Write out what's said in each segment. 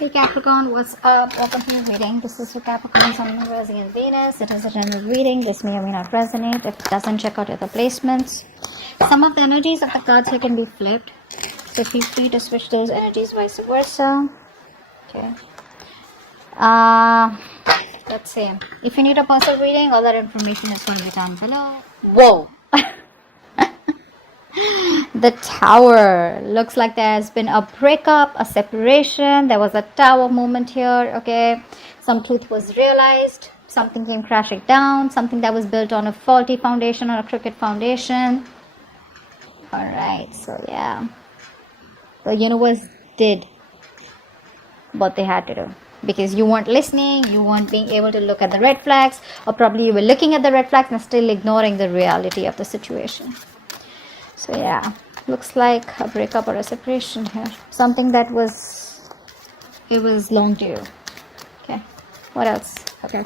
Hey Capricorn, what's up? Welcome to your reading. This is your Capricorn, Sun, Moon, Rising, and Venus. It is a general reading. This may or may not resonate. If it doesn't, check out other placements. Some of the energies of the cards here can be flipped, so feel free to switch those energies, vice versa. Okay. Let's see. If you need a personal reading, all that information is going to be down below. Whoa! The Tower. Looks like there's been a breakup, a separation. There was a tower moment here. Okay, some truth was realized, something came crashing down, something that was built on a faulty foundation or a crooked foundation. All right, so yeah, the universe did what they had to do, because you weren't listening, you weren't being able to look at the red flags, or probably you were looking at the red flags and still ignoring the reality of the situation. So yeah, looks like a breakup or a separation here. Something that was long due. Okay, what else? Okay,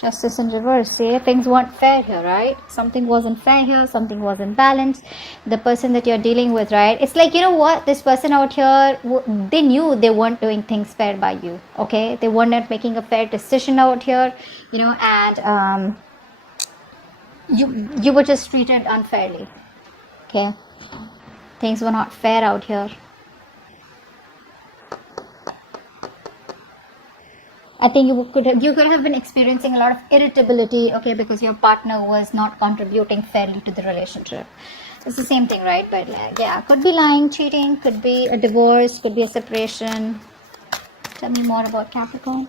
Justice in reverse. See, things weren't fair here, right? Something wasn't fair here, something wasn't balanced. The person that you're dealing with, right? It's like, you know what? This person out here, they knew they weren't doing things fair by you, okay? They were not making a fair decision out here, you know, and you were just treated unfairly. Okay, things were not fair out here. I think you could have been experiencing a lot of irritability, okay, because your partner was not contributing fairly to the relationship. It's the same thing, right? But yeah, could be lying, cheating, could be a divorce, could be a separation. Tell me more about Capricorn.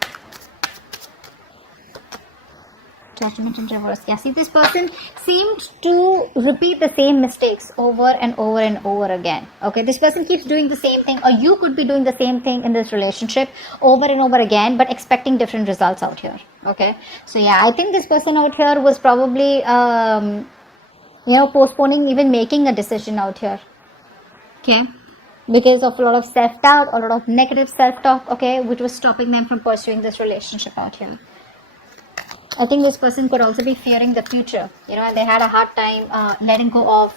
Judgment in reverse. Yeah, see, this person seemed to repeat the same mistakes over and over and over again. Okay, this person keeps doing the same thing, or you could be doing the same thing in this relationship over and over again, but expecting different results out here. Okay, so yeah, I think this person out here was probably you know, postponing even making a decision out here. Okay, because of a lot of self-doubt, a lot of negative self-talk, okay, which was stopping them from pursuing this relationship out here. I think this person could also be fearing the future, you know, and they had a hard time letting go of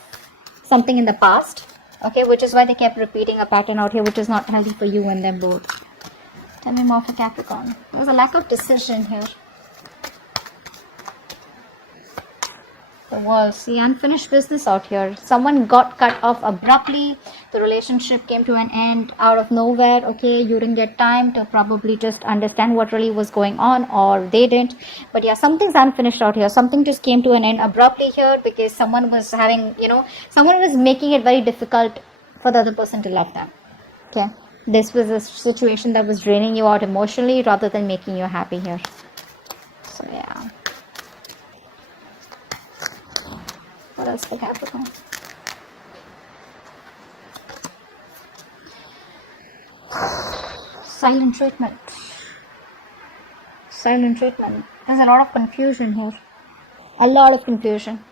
something in the past, okay, which is why they kept repeating a pattern out here, which is not healthy for you and them both. Tell me more for Capricorn. There's a lack of decision here. The World. See, unfinished business out here. Someone got cut off abruptly. The relationship came to an end out of nowhere. Okay, you didn't get time to probably just understand what really was going on, or they didn't. But yeah, something's unfinished out here. Something just came to an end abruptly here because someone was having, you know, someone was making it very difficult for the other person to love them. Okay, this was a situation that was draining you out emotionally rather than making you happy here. So yeah. What else for Capricorn? Silent treatment. Silent treatment. There's a lot of confusion here. A lot of confusion.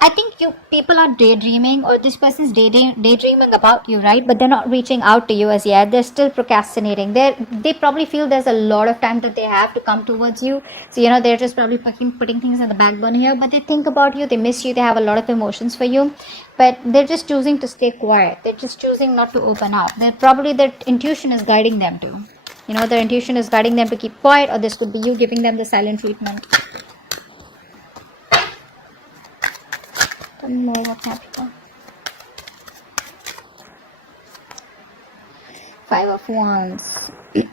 I think you people are daydreaming, or this person's daydreaming about you, right? But they're not reaching out to you as yet. They're still procrastinating. They probably feel there's a lot of time that they have to come towards you. So, you know, they're just probably putting things in the back burner here. But they think about you. They miss you. They have a lot of emotions for you. But they're just choosing to stay quiet. They're just choosing not to open up. Their intuition is guiding them to. You know, their intuition is guiding them to keep quiet, or this could be you giving them the silent treatment. More of Capricorn. 5 of Wands. There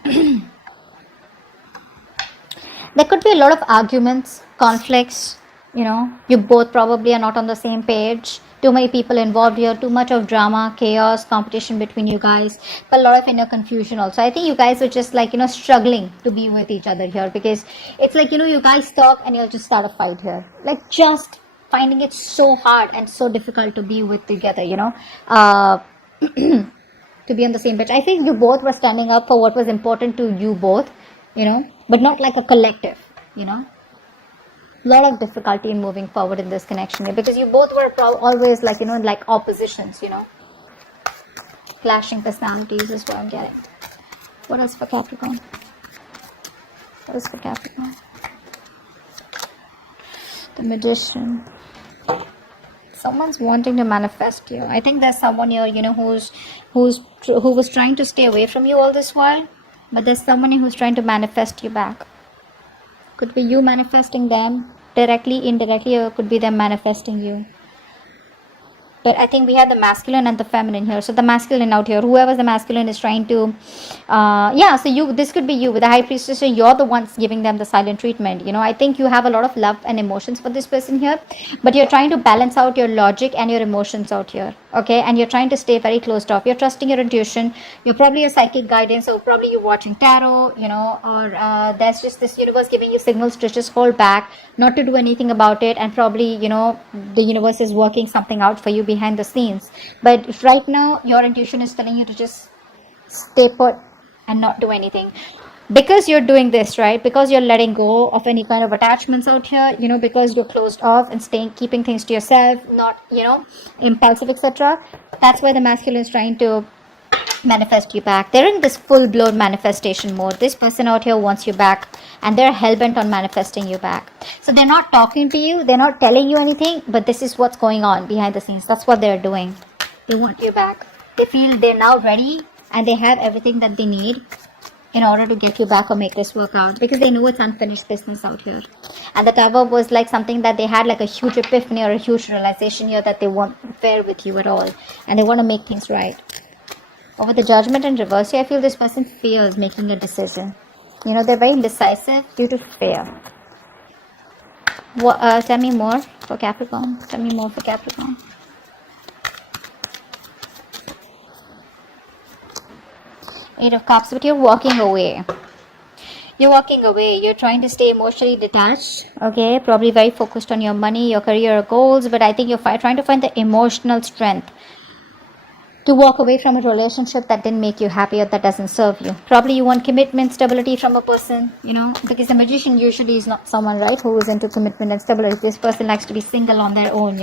could be a lot of arguments, conflicts, you know, you both probably are not on the same page. Too many people involved here, too much of drama, chaos, competition between you guys, but a lot of inner confusion also. I think you guys were just like, you know, struggling to be with each other here, because it's like, you know, you guys talk and you'll just start a fight here. Like, just finding it so hard and so difficult to be with together, you know, to be on the same page. I think you both were standing up for what was important to you both, you know, but not like a collective, you know. A lot of difficulty in moving forward in this connection here, because you both were always like, you know, like oppositions, you know. Clashing personalities is what I'm getting. What else for Capricorn? What else for Capricorn? The Magician. Someone's wanting to manifest you. I think there's someone here, you know, who's trying to stay away from you all this while, but there's someone who's trying to manifest you back. Could be you manifesting them directly, indirectly, or could be them manifesting you. But I think we have the masculine and the feminine here. So the masculine out here, whoever the masculine is trying to, so this could be you with the high priestess. So you're the ones giving them the silent treatment. I think you have a lot of love and emotions for this person here, but you're trying to balance out your logic and your emotions out here. Okay, and you're trying to stay very closed off. You're trusting your intuition. You're probably a psychic guidance, so probably you're watching tarot, or there's just this universe giving you signals to just hold back, not to do anything about it, and probably the universe is working something out for you behind the scenes. But if right now your intuition is telling you to just stay put and not do anything, because you're doing this, right? Because you're letting go of any kind of attachments out here, because you're closed off and keeping things to yourself, not impulsive, etc. That's why the masculine is trying to manifest you back. They're in this full-blown manifestation mode. This person out here wants you back, and they're hell-bent on manifesting you back. So they're not talking to you, they're not telling you anything, but this is what's going on behind the scenes. That's what they're doing. They want you back. They feel they're now ready, and they have everything that they need in order to get you back or make this work out, because they know it's unfinished business out here. And the Tower was like something that they had like a huge epiphany or a huge realization here that they won't fair with you at all, and they want to make things right. Over the Judgment in reverse here, I feel this person fears making a decision. They're very indecisive due to fear. Tell me more for Capricorn. Tell me more for Capricorn. Eight of Cups, but you're walking away. You're walking away. You're trying to stay emotionally detached. Okay, probably very focused on your money, your career goals, but I think you're trying to find the emotional strength to walk away from a relationship that didn't make you happy or that doesn't serve you. Probably you want commitment, stability from a person, because the Magician usually is not someone, right, who is into commitment and stability. This person likes to be single on their own,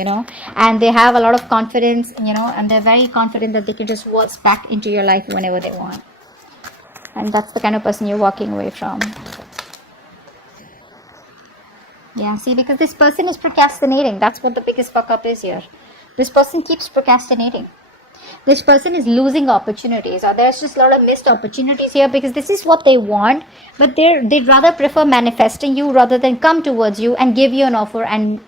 and they have a lot of confidence, and they're very confident that they can just waltz back into your life whenever they want. And that's the kind of person you're walking away from. Yeah, see, because this person is procrastinating. That's what the biggest fuck up is here. This person keeps procrastinating. This person is losing opportunities, or there's just a lot of missed opportunities here, because this is what they want, but they'd rather prefer manifesting you rather than come towards you and give you an offer and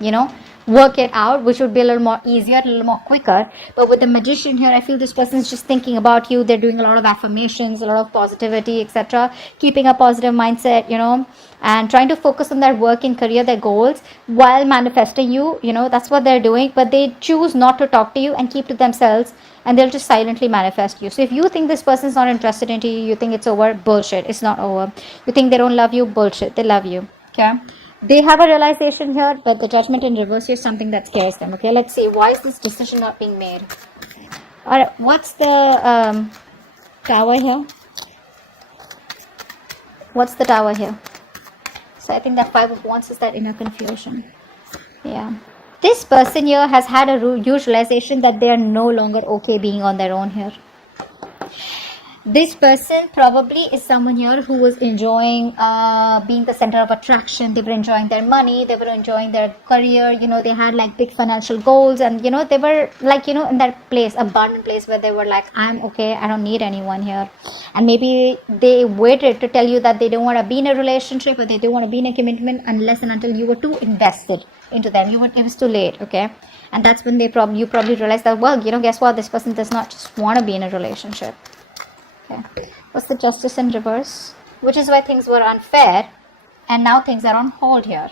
work it out, which would be a little more easier, a little more quicker. But with the Magician here, I feel this person is just thinking about you. They're doing a lot of affirmations, a lot of positivity, etc., keeping a positive mindset, and trying to focus on their work and career, their goals, while manifesting you. That's what they're doing, but they choose not to talk to you and keep to themselves, and they'll just silently manifest you. So if you think this person's not interested in you, you think it's over, bullshit. It's not over. You think they don't love you, bullshit. They love you. Okay, they have a realization here, but the Judgment in reverse is something that scares them. Okay, let's see, why is this decision not being made? All right, what's the Tower here? What's the Tower here? So I think that Five of Wands is that inner confusion. Yeah, this person here has had a huge realization that they are no longer okay being on their own here. This person probably is someone here who was enjoying being the center of attraction. They were enjoying their money, they were enjoying their career, they had like big financial goals, and they were like, in that place, abundant place where they were like, I'm okay, I don't need anyone here. And maybe they waited to tell you that they don't want to be in a relationship, or they don't want to be in a commitment unless and until you were too invested into them. It was too late. Okay, and that's when you probably realized that, well, guess what, this person does not just want to be in a relationship. Okay. What's the Justice in reverse? Which is why things were unfair, and now things are on hold here.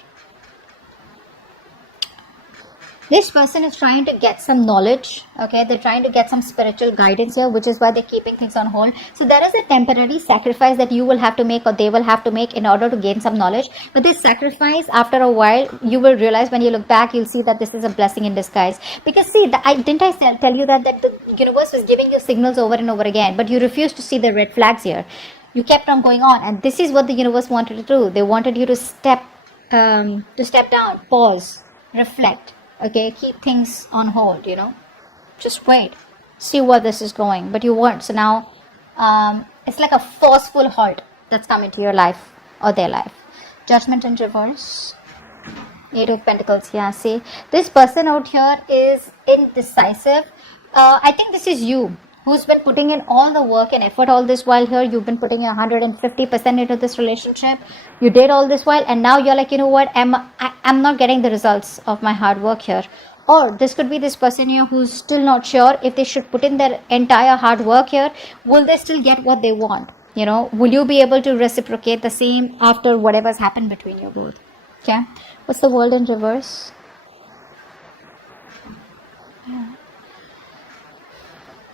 This person is trying to get some knowledge. Okay, they're trying to get some spiritual guidance here, which is why they're keeping things on hold. So there is a temporary sacrifice that you will have to make, or they will have to make, in order to gain some knowledge. But this sacrifice, after a while, you will realize, when you look back, you'll see that this is a blessing in disguise. Because see, didn't I tell you that the universe was giving you signals over and over again, but you refused to see the red flags here. You kept on going on, and this is what the universe wanted to do. They wanted you to step down, pause, reflect. Okay, keep things on hold, just wait, see where this is going, but you weren't. So now it's like a forceful halt that's come into your life or their life. Judgment in reverse, Eight of Pentacles. Yeah, see, this person out here is indecisive. I think this is you who's been putting in all the work and effort all this while here. You've been putting 150% into this relationship. You did all this while, and now you're like, you know what, I'm not getting the results of my hard work here. Or this could be this person here who's still not sure if they should put in their entire hard work here. Will they still get what they want? You know, will you be able to reciprocate the same after whatever's happened between you both? Okay. What's the world in reverse?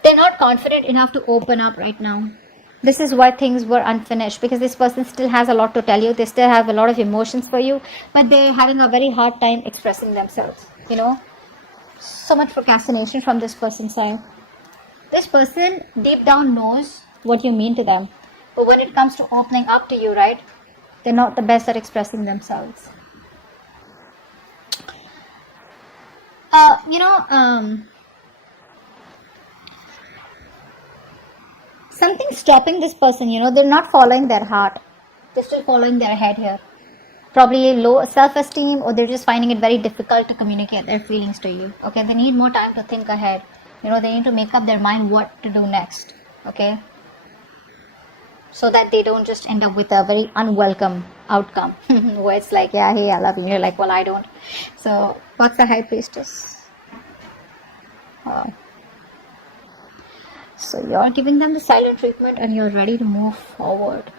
They're not confident enough to open up right now. This is why things were unfinished, because this person still has a lot to tell you. They still have a lot of emotions for you, but they're having a very hard time expressing themselves. You know, so much procrastination from this person's side. This person deep down knows what you mean to them, but when it comes to opening up to you, right, they're not the best at expressing themselves. Something's stopping this person. You know, they're not following their heart. They're still following their head here. Probably low self-esteem, or they're just finding it very difficult to communicate their feelings to you. Okay, they need more time to think ahead. You know, they need to make up their mind what to do next. Okay, so that they don't just end up with a very unwelcome outcome where it's like, yeah, hey, I love you. And you're like, well, I don't. So what's the High Priestess? So you're giving them the silent treatment and you're ready to move forward.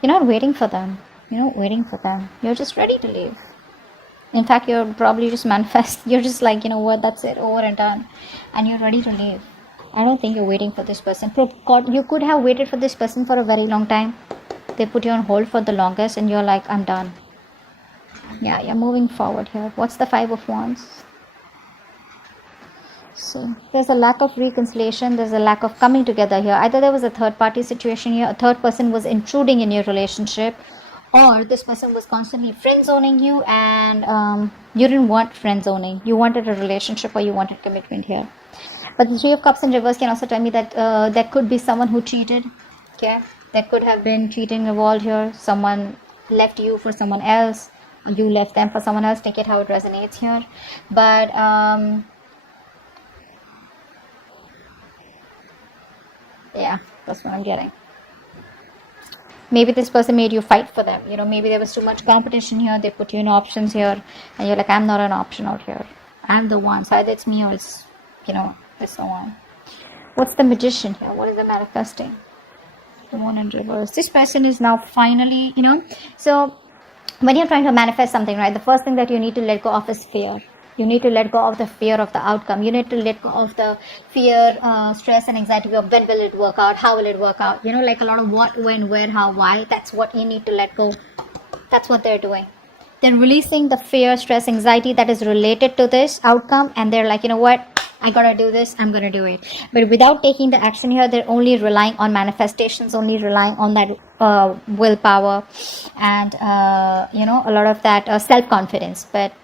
You're not waiting for them. You're not waiting for them. You're just ready to leave. In fact, you're probably just manifest. You're just like, you know what, that's it, over and done. And you're ready to leave. I don't think you're waiting for this person. You could have waited for this person for a very long time. They put you on hold for the longest and you're like, I'm done. Yeah, you're moving forward here. What's the Five of Wands? So there's a lack of reconciliation. There's a lack of coming together here. Either there was a third party situation here. A third person was intruding in your relationship. Or this person was constantly friend zoning you, and you didn't want friend zoning. You wanted a relationship, or you wanted commitment here. But the Three of Cups in reverse can also tell me that there could be someone who cheated. Okay, there could have been cheating involved here. Someone left you for someone else, or you left them for someone else. Take it how it resonates here. But yeah, that's what I'm getting. Maybe this person made you fight for them. You know, maybe there was too much competition here. They put you in options here. And you're like, I'm not an option out here. I'm the one. So either it's me or it's, you know, it's the one. What's the Magician here? What is the manifesting? The Moon in reverse. This person is now finally, you know. So when you're trying to manifest something, right, the first thing that you need to let go of is fear. You need to let go of the fear of the outcome. You need to let go of the fear, stress and anxiety of when will it work out, how will it work out. You know, like a lot of what, when, where, how, why. That's what you need to let go. That's what they're doing. They're releasing the fear, stress, anxiety that is related to this outcome. And they're like, you know what, I gotta do this, I'm gonna do it. But without taking the action here, they're only relying on manifestations, only relying on that willpower and, you know, a lot of that self-confidence. But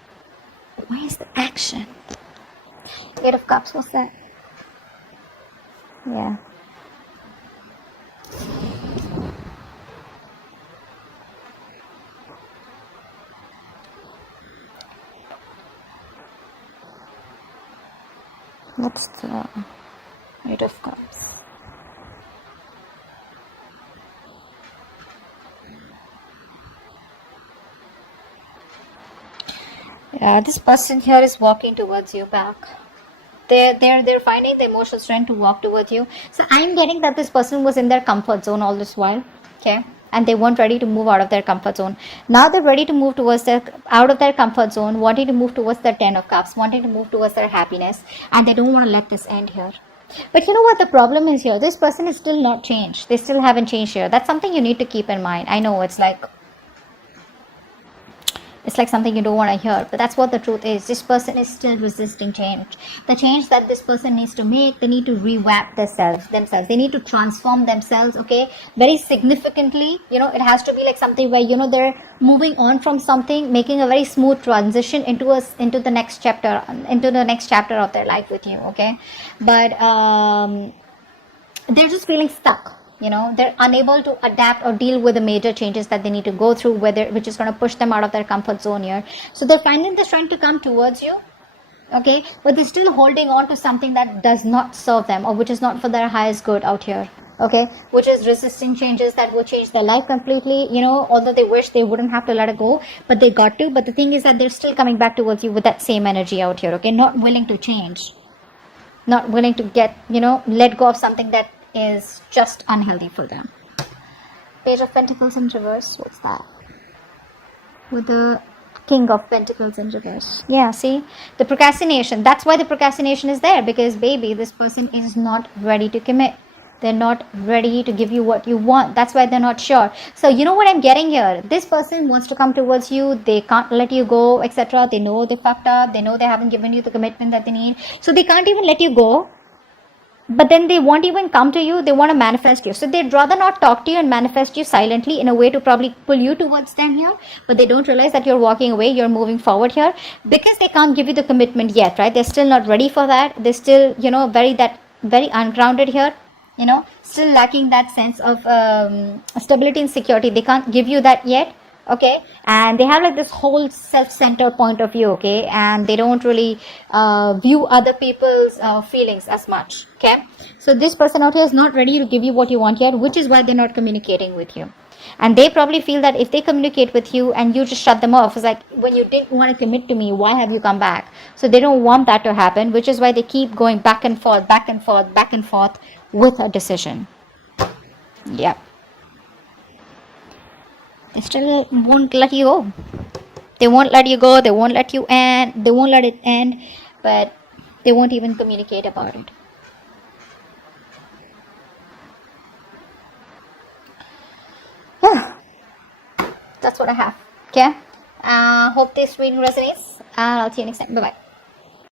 why is the action? Eight of Cups, what's that? Yeah. What's the Eight of Cups? Yeah, this person here is walking towards you back. They're finding the emotional strength to walk towards you. So I'm getting that this person was in their comfort zone all this while. Okay. And they weren't ready to move out of their comfort zone. Now they're ready to move towards out of their comfort zone, wanting to move towards their Ten of Cups, wanting to move towards their happiness. And they don't want to let this end here. But you know what the problem is here? This person is still not changed. They still haven't changed here. That's something you need to keep in mind. I know it's like something you don't want to hear, but that's what the truth is. This person is still resisting change. The change that this person needs to make, they need to revamp themselves. They need to transform themselves, okay, very significantly. You know, it has to be like something where, you know, they're moving on from something, making a very smooth transition into the next chapter of their life with you, okay. But they're just feeling stuck. You know, they're unable to adapt or deal with the major changes that they need to go through, which is going to push them out of their comfort zone here. So they're finding the strength to come towards you. okay, but they're still holding on to something that does not serve them or which is not for their highest good out here, okay, which is resisting changes that will change their life completely, you know, although they wish they wouldn't have to let it go, but they got to. But the thing is that they're still coming back towards you with that same energy out here, okay, not willing to change, not willing to get, you know, let go of something that is just unhealthy for them. Page of Pentacles in reverse, what's that? With the King of Pentacles in reverse. Yeah, see, the procrastination. That's why the procrastination is there, because baby, this person is not ready to commit. They're not ready to give you what you want. That's why they're not sure. So you know what I'm getting here? This person wants to come towards you. They can't let you go, etc. They know they fucked up. They know they haven't given you the commitment that they need. So they can't even let you go. But then they won't even come to you. They want to manifest you. So they'd rather not talk to you and manifest you silently in a way to probably pull you towards them here. But they don't realize that you're walking away. You're moving forward here because they can't give you the commitment yet, right? They're still not ready for that. They're still, you know, very ungrounded here. You know, still lacking that sense of stability and security. They can't give you that yet. Okay, and they have like this whole self-centered point of view, okay, and they don't really view other people's feelings as much, okay. So this person out here is not ready to give you what you want yet, which is why they're not communicating with you. And they probably feel that if they communicate with you and you just shut them off, it's like, when you didn't want to commit to me, why have you come back? So they don't want that to happen, which is why they keep going back and forth, back and forth, back and forth with a decision. Yeah. They still won't let you go. They won't let you go. They won't let you end. They won't let it end. But they won't even communicate about it. That's what I have. Okay. Hope this reading resonates. And I'll see you next time. Bye bye.